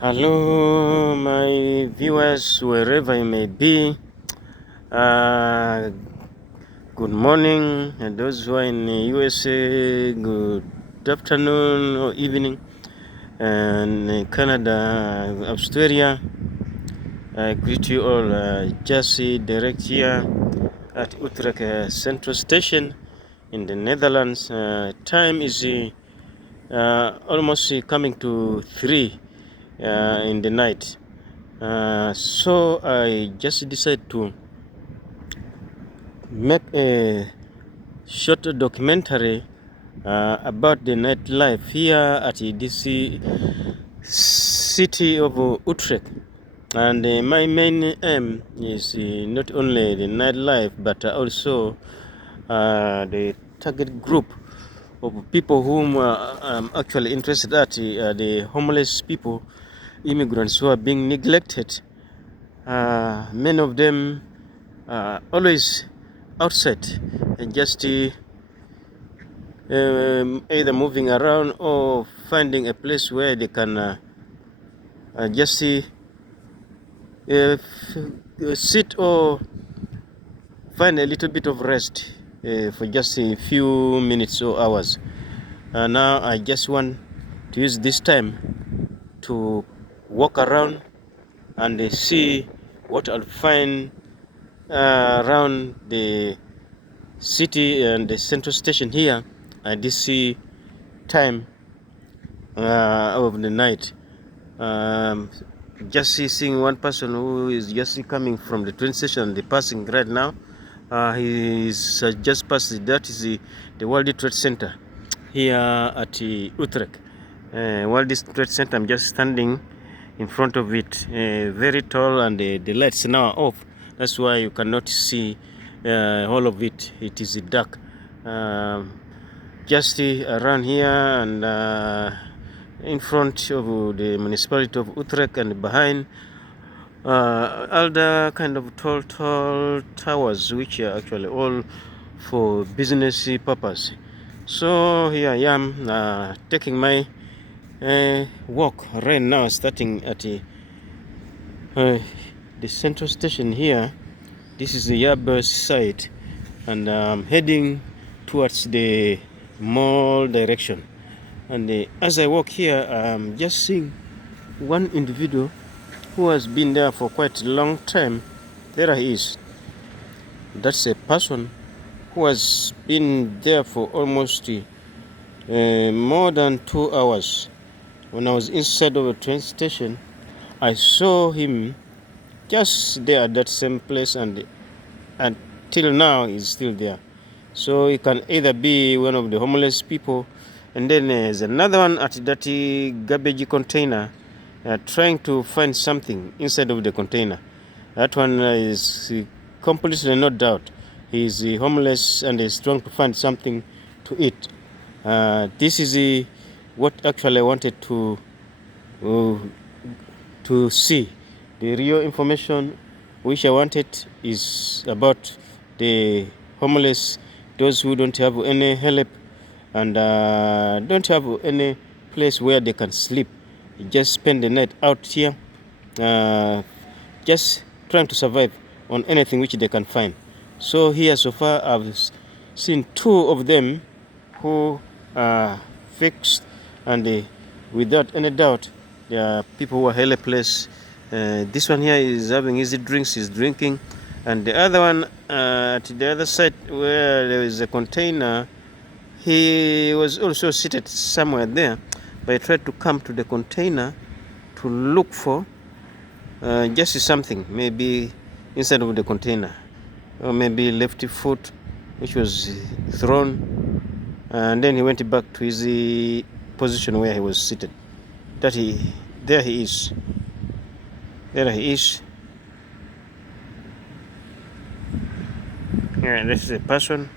Hello, my viewers, wherever you may be. Uh, Good morning, and those who are in the USA, good afternoon or evening, and in Canada, Australia. I greet you all. Jesse, direct here at Utrecht Central Station in the Netherlands. Time is almost coming to 3 in the night. So I just decided to make a short documentary about the nightlife here at this city of Utrecht. And my main aim is not only the nightlife but also the target group of people whom I'm actually interested at, the homeless people, immigrants who are being neglected. Many of them always outside and just either moving around or finding a place where they can just sit or find a little bit of rest for just a few minutes or hours. Now I just want to use this time to walk around and see what I'll find around the city and the central station here at this time of the night. Just seeing one person who is just coming from the train station, the passing right now. He's just passed. That is the World Trade Center here at Utrecht. World Trade Center. I'm just standing in front of it. Very tall, and the lights now are off. That's why you cannot see all of it. It is dark. Just around here and in front of the municipality of Utrecht, and behind other kind of tall towers, which are actually all for business purpose. So here I am taking my walk right now, starting at the central station here. This is the Yabus side, and I'm heading towards the mall direction. And as I walk here, I'm just seeing one individual who has been there for quite a long time. There he is. That's a person who has been there for almost more than 2 hours. When I was inside of a train station, I saw him just there at that same place, and until now he's still there. So he can either be one of the homeless people, and then there's another one at that garbage container trying to find something inside of the container. That one is completely no doubt. He's homeless and is trying to find something to eat. This is what actually I wanted to see. The real information which I wanted is about the homeless, those who don't have any help and don't have any place where they can sleep. Just spend the night out here, just trying to survive on anything which they can find. So here so far I've seen 2 of them who are fixed, and without any doubt there are people who are helpless. This one here is having easy drinks, he's drinking, and the other one at the other side where there is a container, he was also seated somewhere there, but I tried to come to the container to look for just something, maybe inside of the container, or maybe left foot which was thrown, and then he went back to his position where he was seated. There he is. There he is. Yeah, this is a person,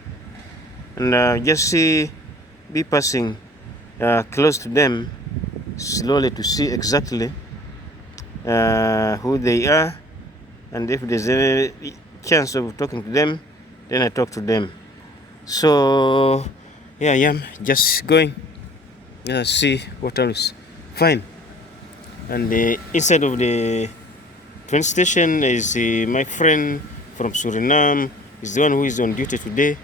and just be passing close to them slowly to see exactly who they are, and if there's any chance of talking to them, then I talk to them. So yeah, I am just going see what else find. And the inside of the train station is my friend from Suriname. He's the one who is on duty today.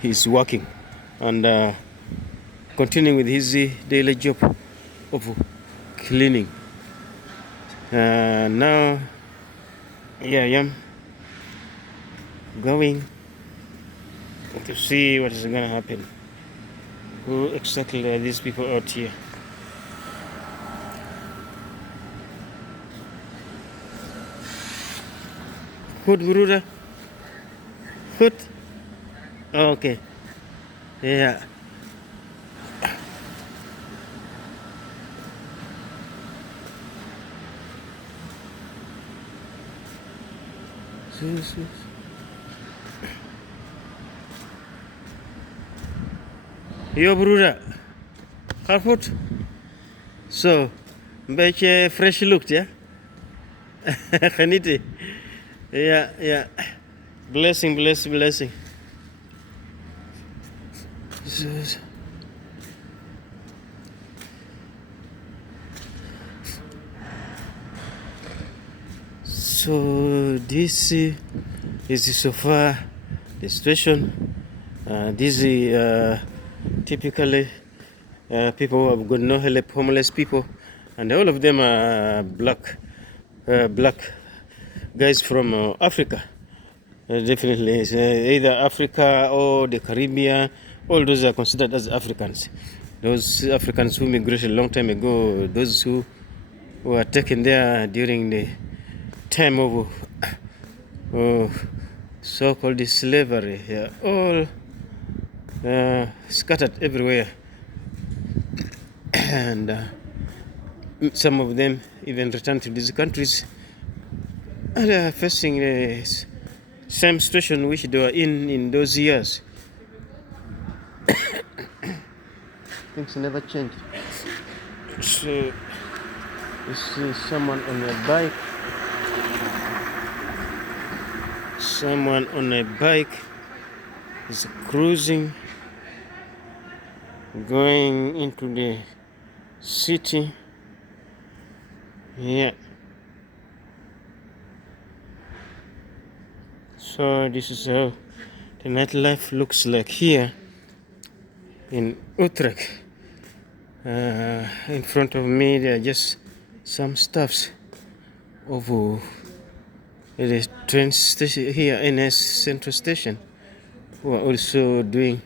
He's working and continuing with his daily job of cleaning. Now, yeah, I am going to see what is going to happen. Who exactly are these people out here? Good, Buruda? Good? Oh, okay. Yeah. Yo, Buruda. Harfoot? So, een beetje fresh look, ja? Genieten. Ja, ja. Blessing, blessing, blessing. So this is so far the situation. These typically people who have got no help, homeless people, and all of them are black guys from Africa. Definitely, it's, either Africa or the Caribbean. All those are considered as Africans. Those Africans who migrated a long time ago, those who were taken there during the time of so-called slavery, all scattered everywhere, and some of them even returned to these countries and are facing the same situation which they were in those years. Things never change. So you see someone on a bike. Someone on a bike is cruising, going into the city. Yeah. So this is how the nightlife looks like here in Utrecht. In front of me there are just some stuffs of the train station here, NS Central Station, who are also doing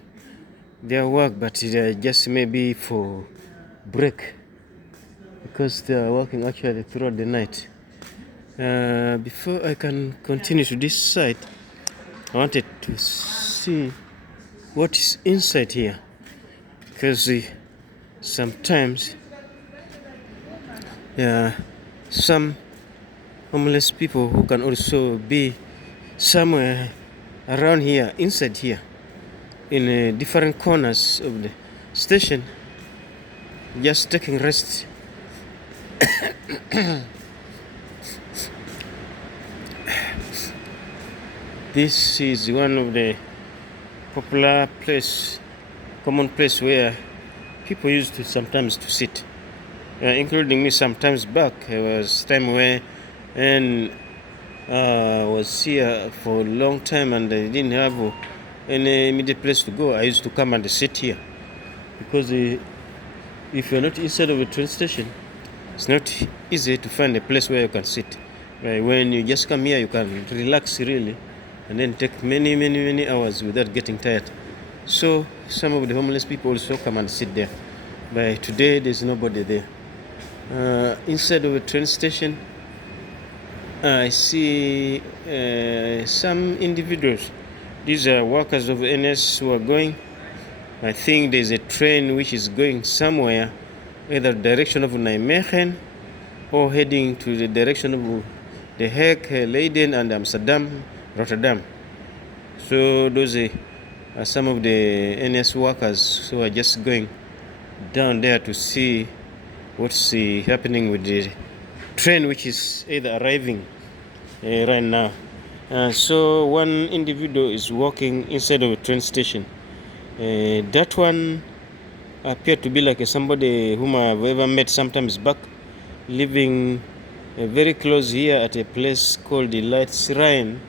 their work, but they are just maybe for break because they are working actually throughout the night. Before I can continue to this site, I wanted to see what is inside here, because sometimes some homeless people who can also be somewhere around here, inside here, in different corners of the station, just taking rest. This is one of the popular common place where people used to sometimes to sit, including me. Sometimes back, there was time where was here for a long time and I didn't have any immediate place to go. I used to come and sit here because if you're not inside of a train station, it's not easy to find a place where you can sit. Right? When you just come here, you can relax really, and then take many hours without getting tired. So some of the homeless people also come and sit there. But today there's nobody there. Inside of a train station, I see some individuals. These are workers of NS who are going. I think there's a train which is going somewhere, either direction of Nijmegen or heading to the direction of The Hague, Leiden, and Amsterdam, Rotterdam. So those are some of the NS workers who are just going down there to see what's happening with the train, which is either arriving right now. So one individual is walking inside of a train station. That one appeared to be like somebody whom I've ever met sometimes back. living very close here at a place called the Light Shrine.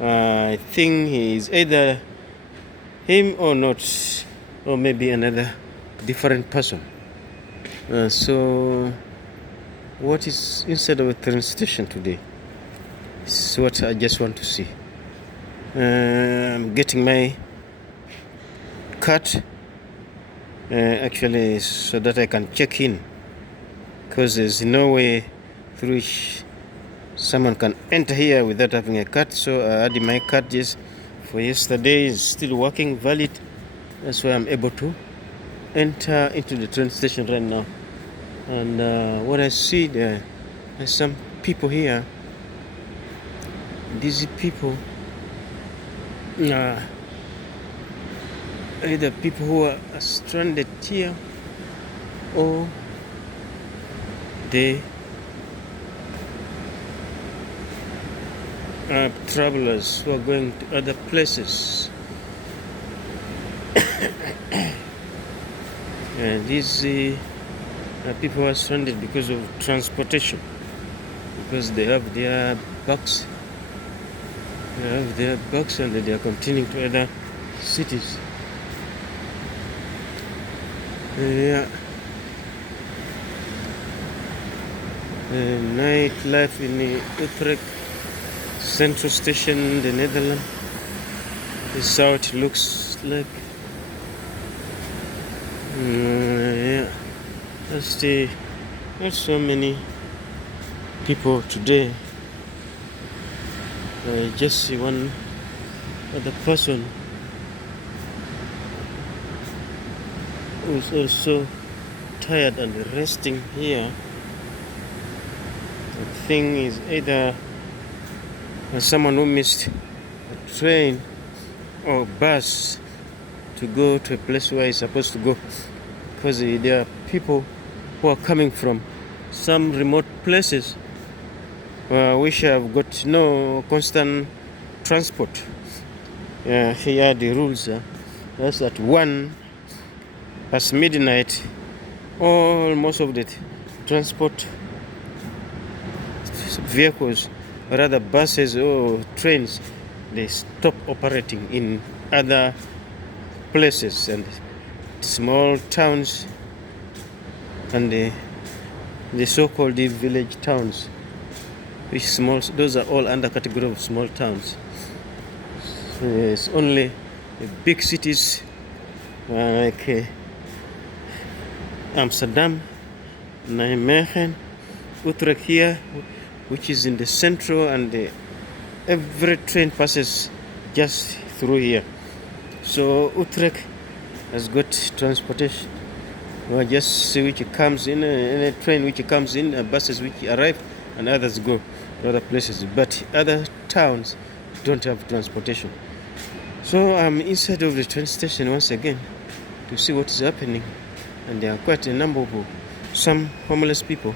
I think he is either him or not, or maybe another different person. So what is inside of a train station today? This is what I just want to see. I'm getting my card actually so that I can check in, because there's no way through which someone can enter here without having a card. So I added my card just for yesterday, is still working, valid. That's why I'm able to enter into the train station right now. And what I see there are some people here. These people either people who are stranded here, or they are travelers who are going to other places. These people are stranded because of transportation, because they have their bags. And they are continuing to other cities. Nightlife in Utrecht Central Station, the Netherlands. This is how it looks like. Not so many people today. I just see one other person who's also tired and resting here. The thing is either someone who missed a train or bus to go to a place where he's supposed to go, because there are people who are coming from some remote places which have got no constant transport. Here are the rules. That's at 1 past midnight, all most of the transport vehicles, or rather buses or trains, they stop operating in other places and small towns and the so-called village towns, which those are all under category of small towns. So it's only the big cities like Amsterdam, Nijmegen, Utrecht here, which is in the central, and every train passes just through here. So Utrecht has got transportation. Well, just see which comes in, any train which comes in, buses which arrive, and others go to other places. But other towns don't have transportation. So I'm inside of the train station once again to see what is happening, and there are quite a number of some homeless people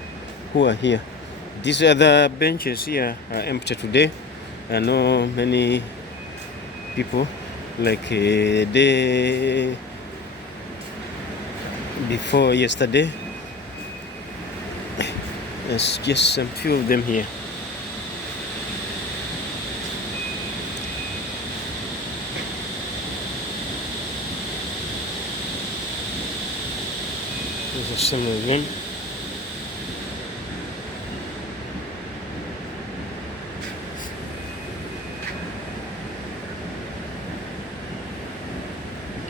who are here. These other benches here are empty today. I know many people, like a day before yesterday. There's just some few of them here. These are some of them.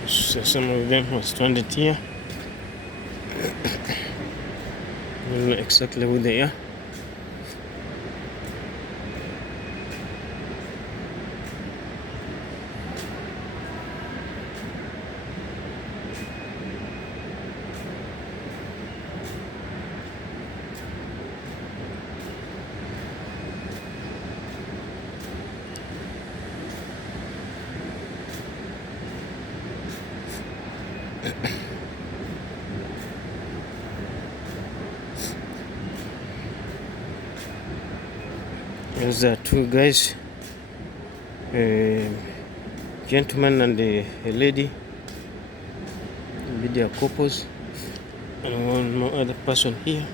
So some of them who are stranded here. I don't know exactly who they are. There's two guys, a gentleman and a lady. Maybe they are couples, and one more other person here.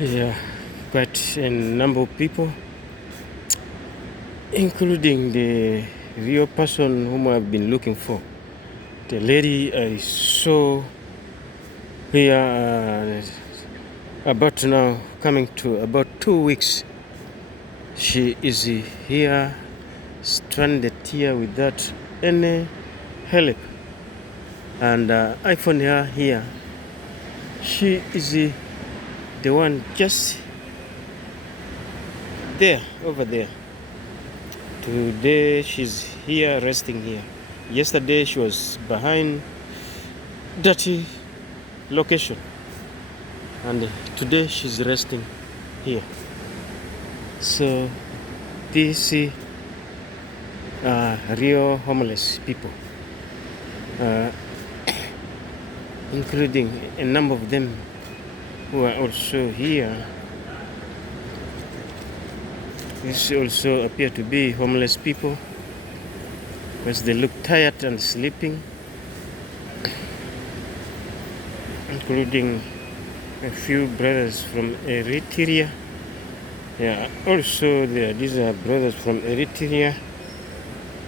Yeah, quite a number of people, including the real person whom I've been looking for. The lady I saw here about now coming to about 2 weeks. She is here, stranded here without any help. And I found her here. She is the one just there, over there. Today she's here, resting here. Yesterday she was behind dirty location. And today she's resting here. So these are real homeless people, including a number of them who are also here. These also appear to be homeless people because they look tired and sleeping, including a few brothers from Eritrea. Yeah, also these are brothers from Eritrea.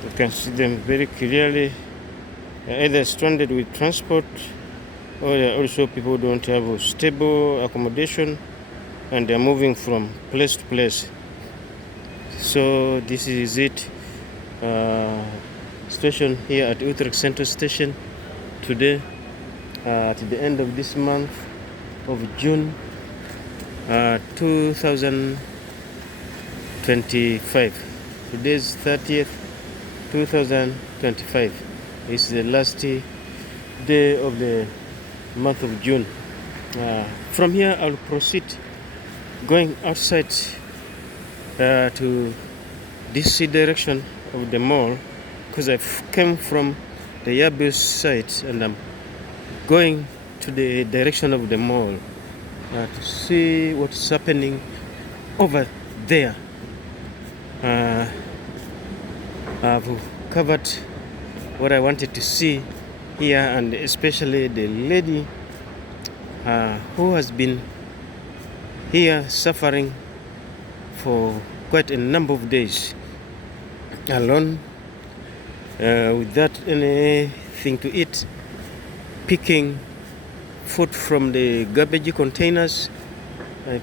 You can see them very clearly. They're either stranded with transport, or there are also people who don't have a stable accommodation and they're moving from place to place. So this is it. Station here at Utrecht Central Station today, at the end of this month of June 2025. Today's 30th, 2025. It's the last day of the month of June. From here I'll proceed going outside to this direction of the mall, because I came from the Yabus site and I'm going to the direction of the mall to see what's happening over there. I've covered what I wanted to see here, and especially the lady who has been here suffering for quite a number of days alone, without anything to eat, picking food from the garbage containers,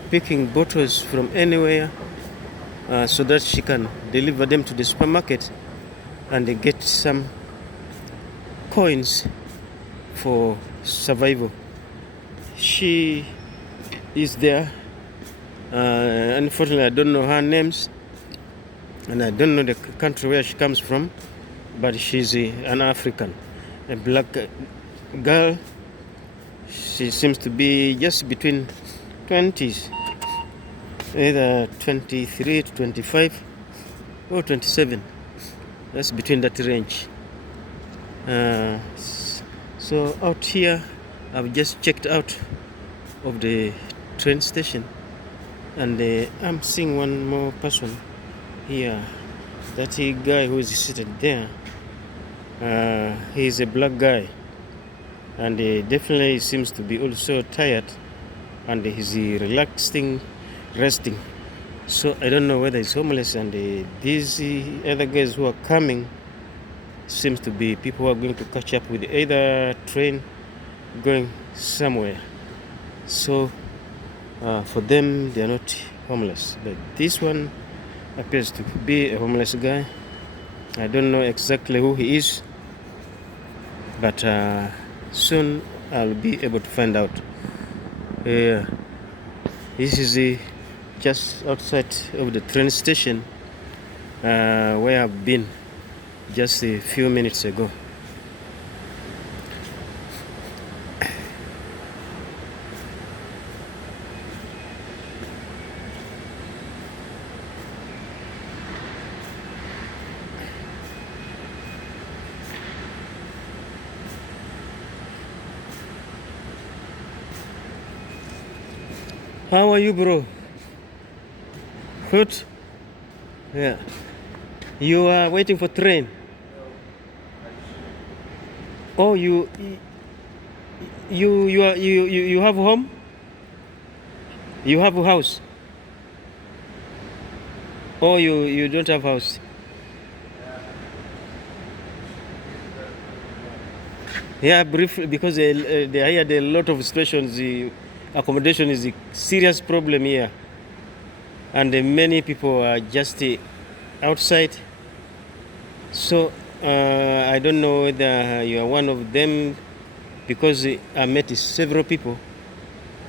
picking bottles from anywhere, so that she can deliver them to the supermarket and get some coins for survival. She is there. Unfortunately, I don't know her names, and I don't know the country where she comes from, but she's an African, a black girl. She seems to be just between 20s, either 23 to 25 or 27. That's between that range. So out here, I've just checked out of the train station, and I'm seeing one more person here. That guy who is seated there, he's a black guy, and definitely seems to be also tired, and he's relaxing, resting. So I don't know whether he's homeless, and these other guys who are coming seems to be people who are going to catch up with either train going somewhere. So for them, they are not homeless, but this one appears to be a homeless guy. I don't know exactly who he is, but soon I'll be able to find out. This is just outside of the train station where I've been just a few minutes ago. How are you, bro? Good? Yeah. You are waiting for train? Oh, you have home? You have a house? Oh, you don't have house? Yeah, briefly, because there are a lot of situations. The accommodation is a serious problem here, and many people are just outside. So I don't know whether you are one of them, because I met several people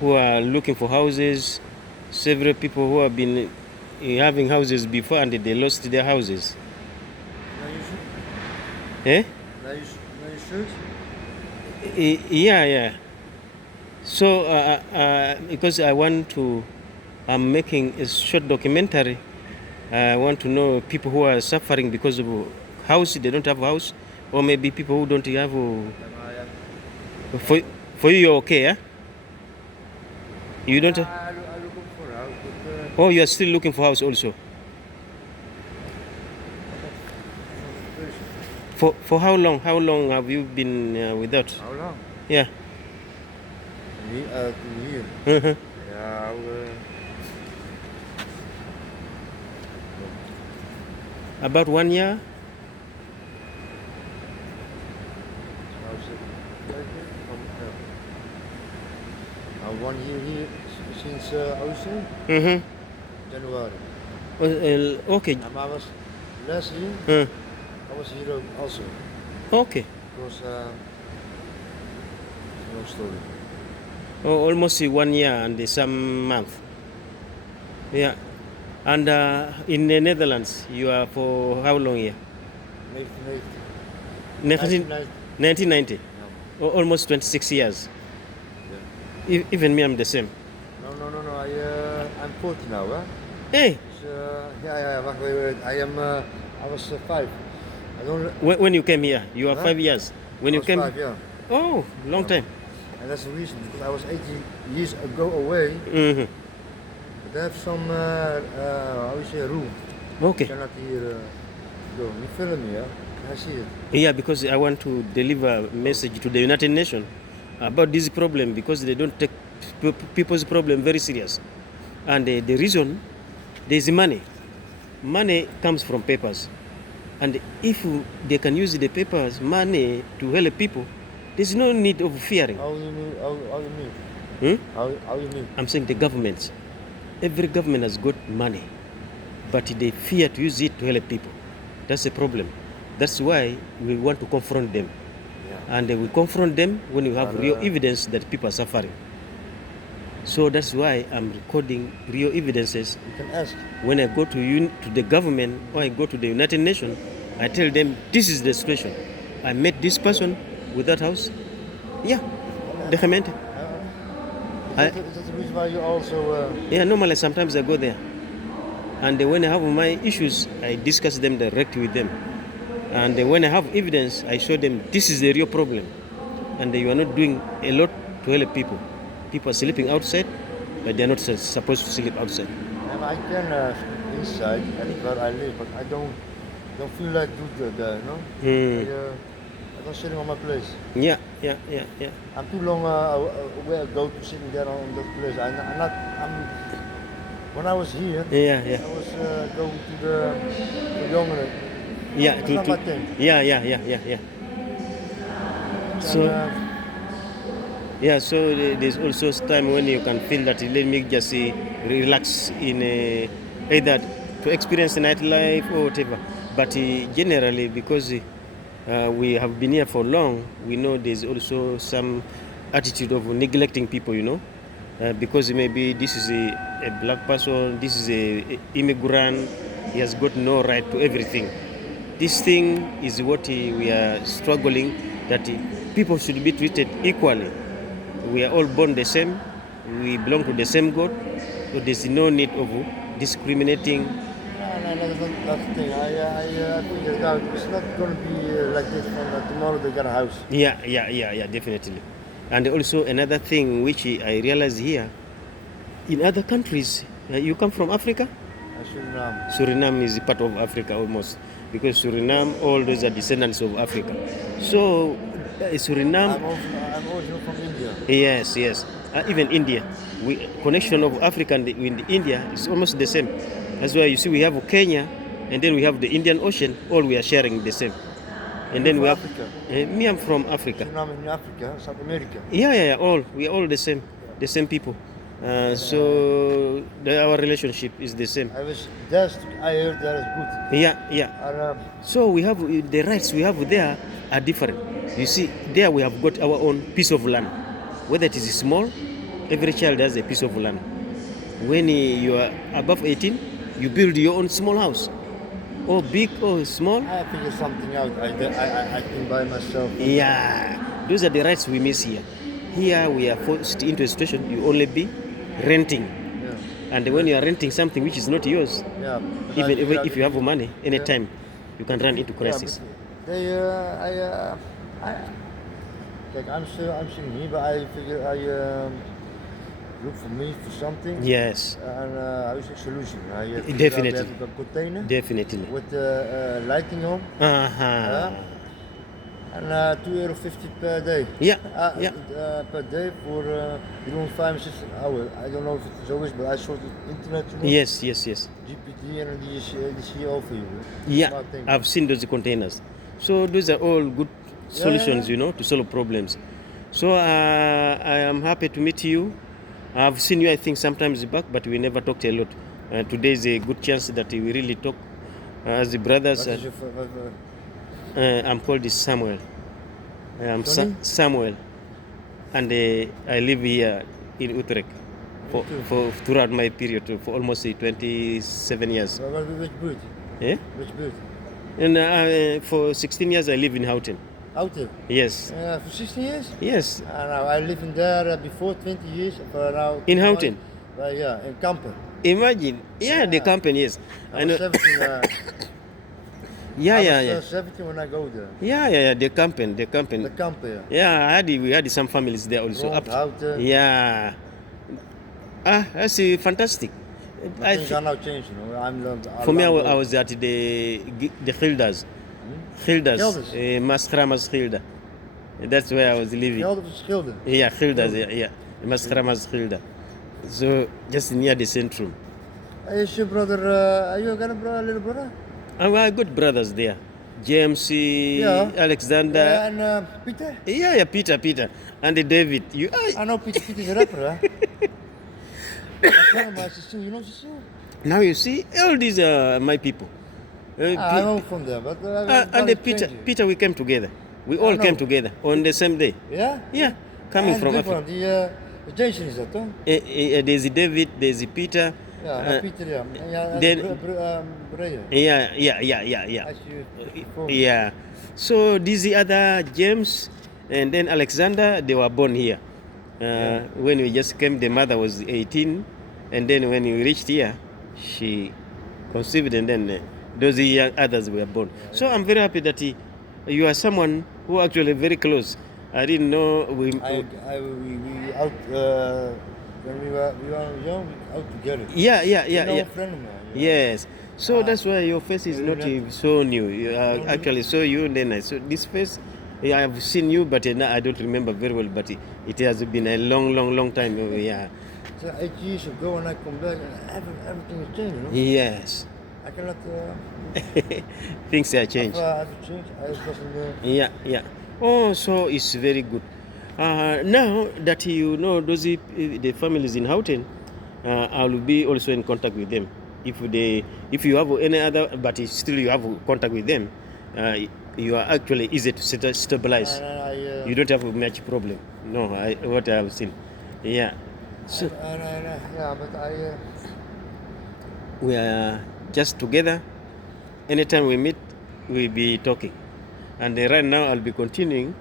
who are looking for houses, several people who have been having houses before and they lost their houses. Eh? Yeah. So because I'm making a short documentary. I want to know people who are suffering because of house, they don't have a house, or maybe people who don't have for you, you're okay, yeah? You don't I looking for a house, but oh, you are still looking for house also. For how long have you been without? how long? Yeah. To here. Uh-huh. Yeah, About 1 year. I 1 year here since Austin, Mm-hmm. January. Okay. And I was last year. I was here also Okay. because no story. Oh, almost 1 year and some month. Yeah. And in the Netherlands, you are for how long here? 1990. 1990. Yeah. Oh, almost 26 years. Yeah. Even me, I'm the same. No. I'm 40 now, huh? Hey, Yeah. Wait. I was 5. I don't. when you came here, you are Huh? 5 years. When I you was came, 5, yeah. oh, long time. And that's the reason, because I was 18 years ago away. Mm-hmm. But they have some, how you say, rule. Okay. You cannot here go. You film me, yeah? I see it. Yeah, because I want to deliver a message to the United Nations about this problem, because they don't take people's problem very serious. And the reason, there's money. Money comes from papers. And if they can use the papers, money, to help people, there's no need of fearing. How you mean? How you mean? How you mean? I'm saying the governments. Every government has got money, but they fear to use it to help people. That's the problem. That's why we want to confront them. Yeah. and we confront them when we have But, real evidence that people are suffering. So that's why I'm recording real evidences. you can ask. When I go to the government or I go to the United Nations, I tell them this is the situation. I met this person with that house. Yeah, documented. Is that the reason why you also... Yeah, normally sometimes I go there. And when I have my issues, I discuss them directly with them. And when I have evidence, I show them this is the real problem. And you are not doing a lot to help people. People are sleeping outside, but they're not supposed to sleep outside. I can sleep inside and where I live, but I don't feel like do that, you know? I don't sitting on my place. Yeah. I'm too long away ago to sitting there on that place. When I was here, Yeah. I was going to the younger. Yeah, That's not my thing. Yeah. So, so there's also time when you can feel that let me just relax in either to experience nightlife or whatever. But generally, because we have been here for long, we know there's also some attitude of neglecting people, you know. Because maybe this is a black person, this is a immigrant, he has got no right to everything. This thing is what we are struggling, that people should be treated equally. We are all born the same, we belong to the same God, so there's no need of discriminating. No, that's the thing. I figured it out. It's not going to be like this from tomorrow they get a house. Yeah, definitely. And also another thing which I realize here, in other countries, you come from Africa? Suriname. Suriname is part of Africa almost, because Suriname, all those are descendants of Africa. So Suriname. I'm originally from India. Yes. Even India, connection of Africa and India is almost the same. That's why you see we have Kenya, and then we have the Indian Ocean. All we are sharing the same. And then we have Africa. Me. I'm from Africa. Suriname in Africa, South America. Yeah. All we are all the same people. So our relationship is the same. I heard that is good. Yeah. So we have the rights we have there are different. You see, there we have got our own piece of land. Whether it is small, every child has a piece of land. When you are above 18, you build your own small house, or big or small. I figure something out. I can buy myself. Yeah, those are the rights we miss here. Here we are forced into a situation you only be renting. Yeah. And when you are renting something which is not yours, even if you have money, anytime you can run into crisis. I'm sitting here, but I figure look for me for something. Yes. And I use a solution. Definitely. A container. Definitely. With lighting on. And €2.50 per day. Yeah. Per day for you don't 5 6 hours. I don't know if it so is, but I saw the internet. You know? Yes. GPT and the CEO for you. Yeah, I've seen those containers. So those are all good solutions, you know, to solve problems. So I am happy to meet you. I've seen you, I think, sometimes back, but we never talked a lot. Today is a good chance that we really talk as the brothers. What is your I'm called Samuel. I'm Samuel, and I live here in Utrecht for throughout my period for almost 27 years. Which breed? Yeah? Which breed? And for 16 years I live in Houten. Houten? Yes. For 16 years? Yes. I lived in there before 20 years. For now. In Houten? In Kampen. Imagine. Yeah, the Kampen, yes. I was 17. I was 17 when I go there. Yeah, the Kampen. The Kampen, yeah. We had some families there also. Houten. Yeah. That's fantastic. Things are now changing. You know? For me, I was at the Gildas. Gildas. Maskramas Gilda. That's where I was living. Gilda? Yeah, Gildas. Yeah. Maskramas Gilda. So just near the centrum. Is your brother? Are you got a little brother? I got brothers there. James, Alexander. And Peter? Yeah, Peter. And David. I know Peter. Peter's a rapper, huh? You know Cecile? Now you see, all these are my people. I'm from there, but and Peter, we came together. We all came together on the same day. Yeah? Yeah, coming from Africa. The Jason is dat toch? There's David, there's Peter. Ja, Pieter, ja. Ja, then- Brede. Yeah. Als je Yeah. So these other James and then Alexander, they were born here. When we just came, the mother was 18, and then when we reached here, she conceived, and then those young others were born. So I'm very happy that you are someone who actually very close. I didn't know we out when we were young, we out together. Yeah. Friend of mine. Yes. So that's why your face is not so new. No, Actually saw you, and then I saw this face. I have seen you, but I don't remember very well. But it has been a long time. Yeah. So 8 years ago, and I come back, and everything is changed. You know? Yes. I cannot. Things have changed. I've changed. I wasn't. Yeah. Oh, so it's very good. Now that you know those the families in Houghton, I will be also in contact with them. If you have any other, but still you have contact with them, you are actually easy to stabilize. You don't have much problem. No, what I have seen. Yeah. So Yeah, but we are just together. Anytime we meet, we'll be talking. And right now I'll be continuing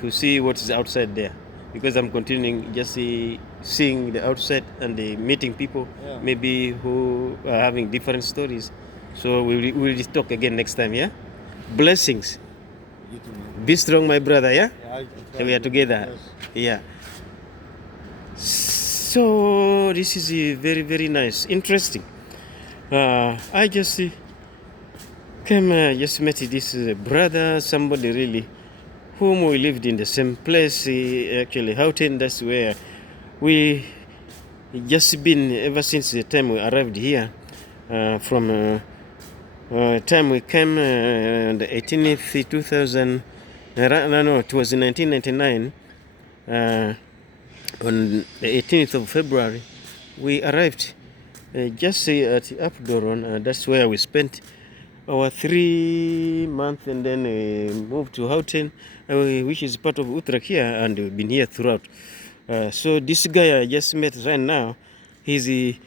to see what is outside there, because I'm continuing just seeing the outside and the meeting people, maybe who are having different stories. So we'll talk again next time, yeah? Blessings. you too, man. Be strong, my brother, yeah? We are to- together. Yes. Yeah. So this is very nice, interesting. I just just met this brother, somebody really whom we lived in the same place. Actually, Houghton. That's where we just been ever since the time we arrived here. From time we came on the 18th 2000. No, it was in 1999. On the 18th of February, we arrived just at Apdoron. That's where we spent our 3 months, and then moved to Houghton, which is part of Utrecht here, and we've been here throughout. So this guy I just met right now, he's a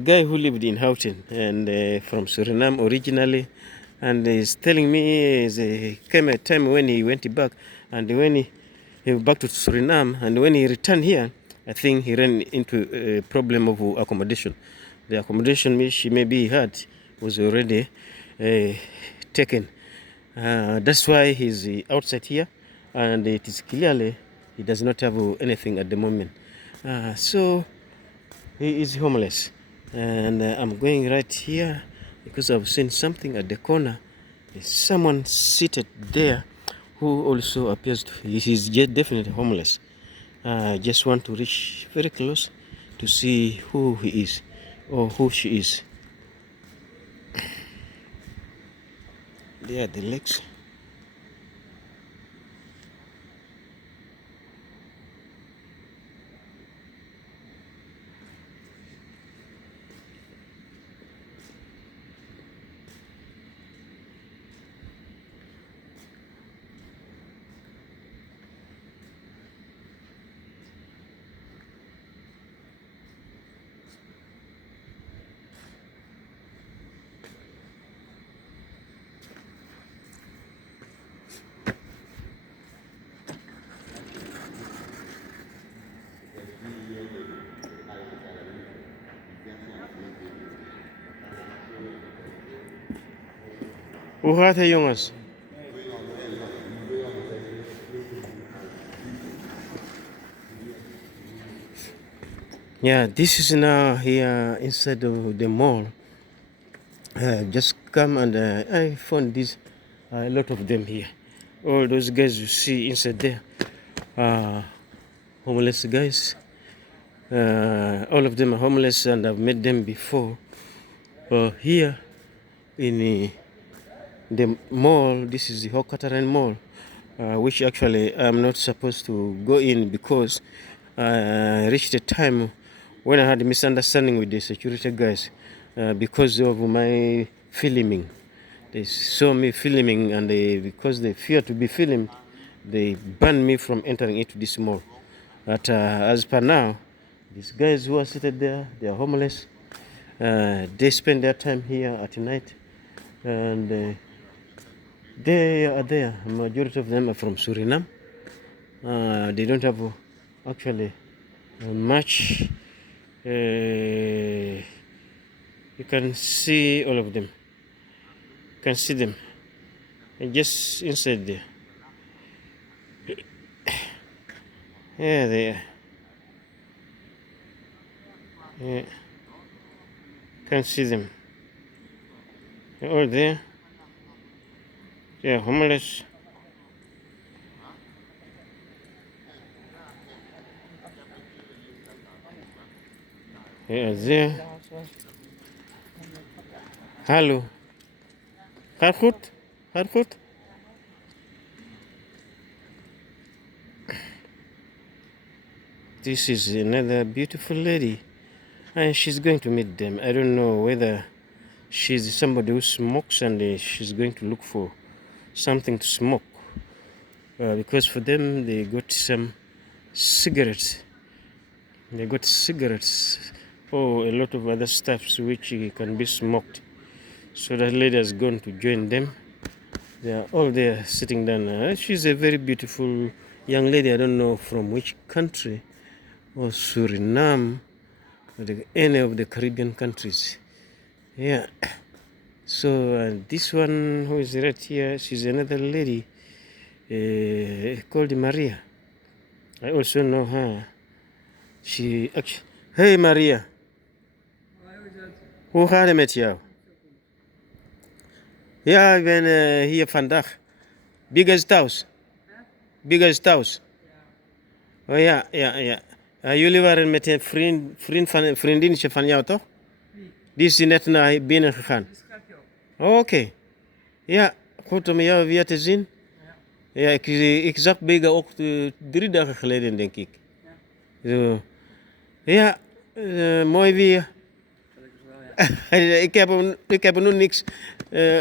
guy who lived in Houghton and from Suriname originally, and he's telling me there came a time when he went back, and when he went back to Suriname, and when he returned here, I think he ran into a problem of accommodation. The accommodation she maybe had was already taken. That's why he's outside here, and it is clearly he does not have anything at the moment. So he is homeless, and I'm going right here because I've seen something at the corner. There's someone seated there who also appears to he's definitely homeless. I just want to reach very close to see who he is or who she is. There are the legs. Hoe gaat het, jongens? Yeah, this is now here inside of the mall. Just come, and I found this a lot of them here. All those guys you see inside there, homeless guys. All of them are homeless, and I've met them before. Here in the mall, this is the Hokataran Mall, which actually I'm not supposed to go in because I reached a time when I had a misunderstanding with the security guys because of my filming. They saw me filming, and because they fear to be filmed, they banned me from entering into this mall. But as per now, these guys who are seated there, they are homeless. They spend their time here at night, and they are there. A majority of them are from Suriname. They don't have actually much. You can see all of them. You can see them just inside there. Yeah, they are. Yeah. Can see them. They're all there. They are homeless. They are there. Hallo. Gaat goed? Gaat goed? This is another beautiful lady. And she's going to meet them. I don't know whether she's somebody who smokes and she's going to look for something to smoke. Because for them, they got some cigarettes. They got cigarettes or a lot of other stuffs which can be smoked. So that lady has gone to join them. They are all there sitting down. She's a very beautiful young lady. I don't know from which country, or Suriname, or any of the Caribbean countries. Yeah. So this one who is right here, she's another lady called Maria. I also know her. She actually. Hey Maria. Hoe gaat het met jou? Ja, ik ben hier vandaag. Biggest thuis. Biggest thuis. Oh ja, ja, ja. Jullie waren met een vriendinnetje van jou, toch? Die is net naar binnen gegaan. Oh, oké. Ja, goed om jou weer te zien. Ja, ik zag Bega ook 3 dagen geleden, denk ik. Zo. Ja, mooi weer. Ik heb nog niks.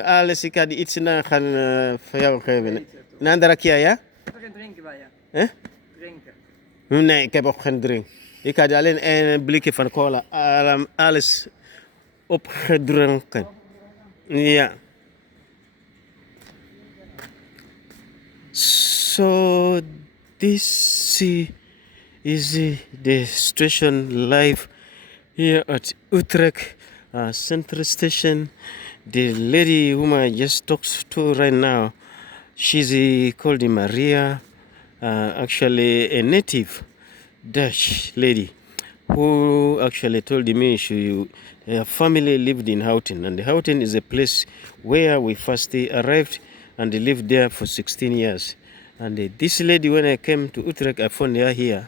Alles, ik had iets gaan van jou geven. Een andere keer, ja? Ik heb geen drinken bij je. Hè? Drinken. Nee, ik heb ook geen drink. Ik had alleen een blikje van cola. Alles opgedronken. Ja. So this is the station live here at Utrecht Central Station. The lady whom I just talked to right now, she's called Maria, actually a native Dutch lady who actually told me her family lived in Houten, and Houten is a place where we first arrived and lived there for 16 years. And this lady, when I came to Utrecht, I found her here,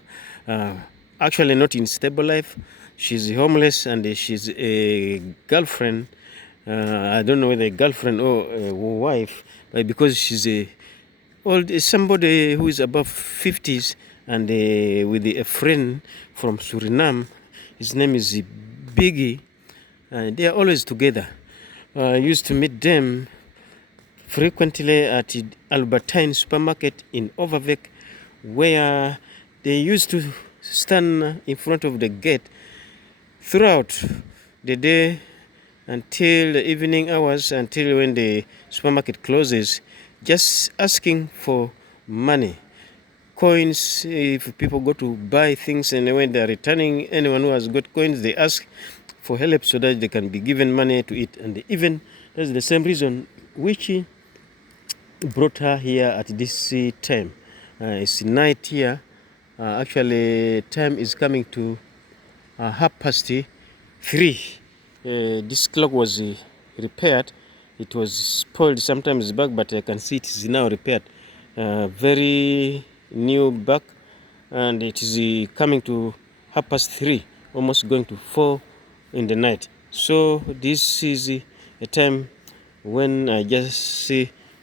actually not in stable life. She's homeless and she's a girlfriend. I don't know whether a girlfriend or a wife, but because she's somebody who is above 50s and with a friend from Suriname. His name is Biggie. They are always together. I used to meet them frequently at Albertine supermarket in Overbeek, where they used to stand in front of the gate throughout the day until the evening hours, until when the supermarket closes, just asking for money, coins. If people go to buy things and when they're returning, anyone who has got coins, they ask for help so that they can be given money to eat. And even that's the same reason which brought her here at this time. It's night here. Actually, time is coming to 3:30. This clock was repaired. It was spoiled sometimes back, but I can see it is now repaired. Very new back, and it is coming to 3:30, almost going to 4 in the night. So this is a time when I just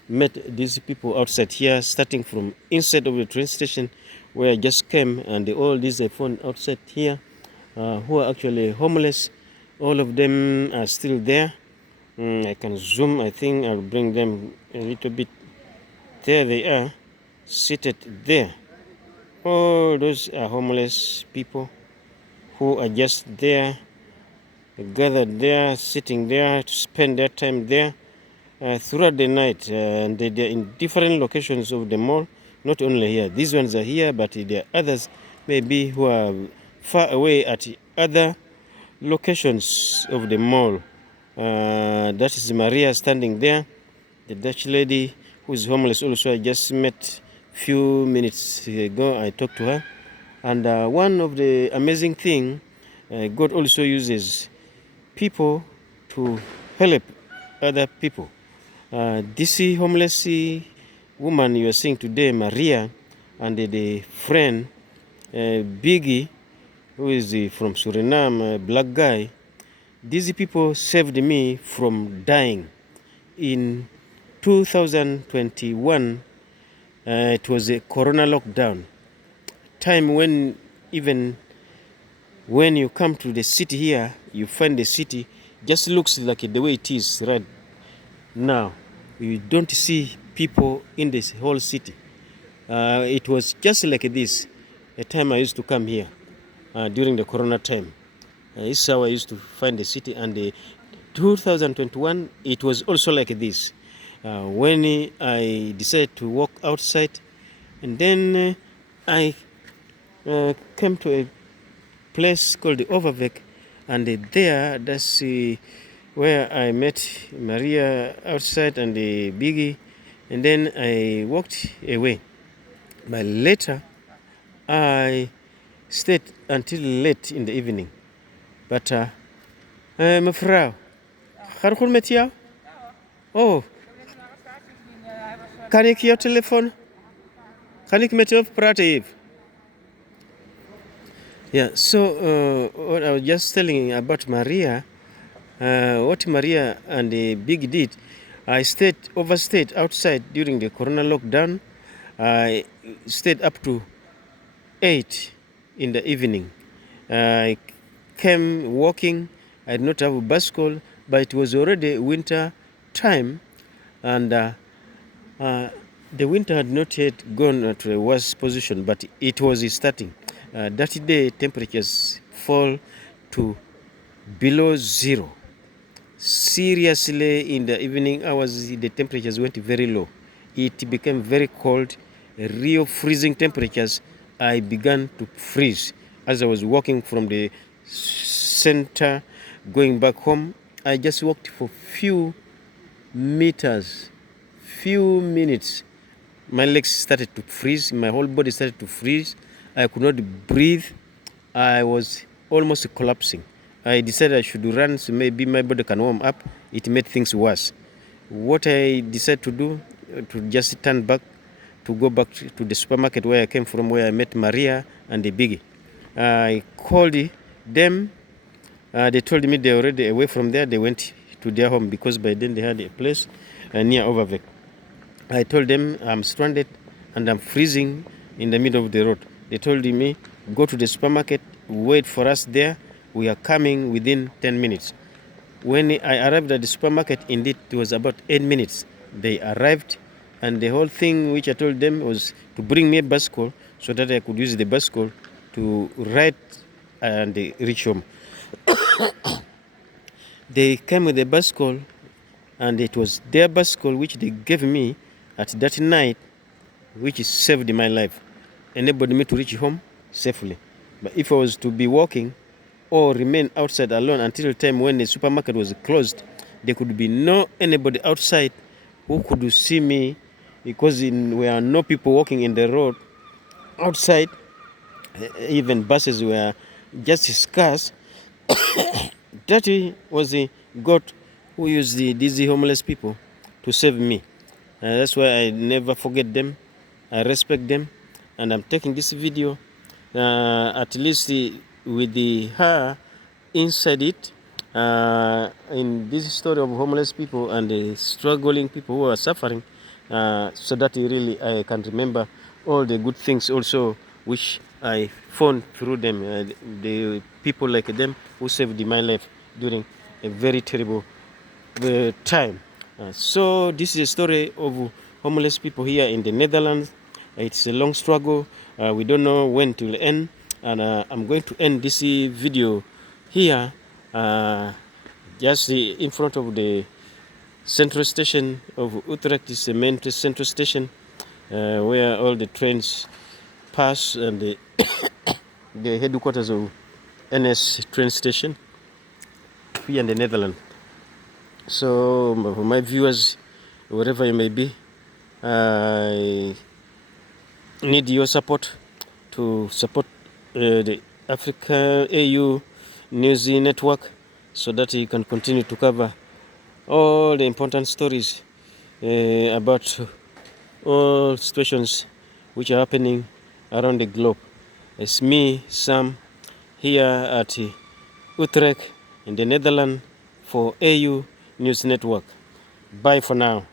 met these people outside here, starting from inside of the train station where I just came, and all these I found outside here who are actually homeless. All of them are still there, I can zoom. I think I'll bring them a little bit. There they are, seated there. All those are homeless people who are just there, gathered there, sitting there to spend their time there throughout the night. And they're in different locations of the mall, not only here. These ones are here, but there are others maybe who are far away at other locations of the mall. That is Maria standing there, the Dutch lady who is homeless also. I just met few minutes ago. I talked to her. And one of the amazing thing, God also uses people to help other people. This homeless woman you are seeing today, Maria, and the friend, Biggie, who is from Suriname, a black guy, these people saved me from dying. In 2021, it was a corona lockdown. Time when even when you come to the city here, you find the city just looks like the way it is right now. You don't see people in this whole city. It was just like this a time I used to come here during the corona time. This is how I used to find the city. And 2021, it was also like this. When I decided to walk outside, and then I came to a place called the Overbeck, and there, that's where I met Maria outside and the Biggie, and then I walked away. But later, I stayed until late in the evening. But mevrouw, ga het goed met jou? Oh, kan ik jouw telefoon? Kan ik met jou praten even? Yeah, so what I was just telling about Maria, what Maria and the Big did, I overstayed outside during the corona lockdown. I stayed up to 8 in the evening. I came walking. I did not have a bicycle, but it was already winter time, and the winter had not yet gone to a worse position, but it was starting. That day, temperatures fall to below zero. Seriously, in the evening hours, the temperatures went very low. It became very cold, real freezing temperatures. I began to freeze as I was walking from the center going back home. I just walked for few meters, few minutes. My legs started to freeze, my whole body started to freeze. I could not breathe. I was almost collapsing. I decided I should run so maybe my body can warm up. It made things worse. What I decided to do, to just turn back, to go back to the supermarket where I came from, where I met Maria and the Biggie. I called them. They told me they're already away from there. They went to their home because by then they had a place near Overbeck. I told them I'm stranded and I'm freezing in the middle of the road. They told me, go to the supermarket, wait for us there. We are coming within 10 minutes. When I arrived at the supermarket, indeed, it was about 8 minutes. They arrived, and the whole thing which I told them was to bring me a bicycle so that I could use the bicycle to ride and reach home. They came with a bicycle, and it was their bicycle which they gave me at that night, which saved my life, enabled me to reach home safely. But if I was to be walking or remain outside alone until the time when the supermarket was closed, there could be no anybody outside who could see me because there were no people walking in the road outside. Even buses were just scarce. That was God who used these homeless people to save me. That's why I never forget them. I respect them, and I'm taking this video at least with her inside it, in this story of homeless people and the struggling people who are suffering, so that really I can remember all the good things also which I found through them, the people like them who saved my life during a very terrible the time. So this is a story of homeless people here in the Netherlands. It's a long struggle. We don't know when it will end, and I'm going to end this video here, just in front of the central station of Utrecht. Is the main central station where all the trains pass, and the headquarters of NS train station here in the Netherlands. So for my viewers, wherever you may be, I need your support to support the Africa AU News Network, so that you can continue to cover all the important stories about all situations which are happening around the globe. It's me, Sam, here at Utrecht in the Netherlands for AU News Network. Bye for now.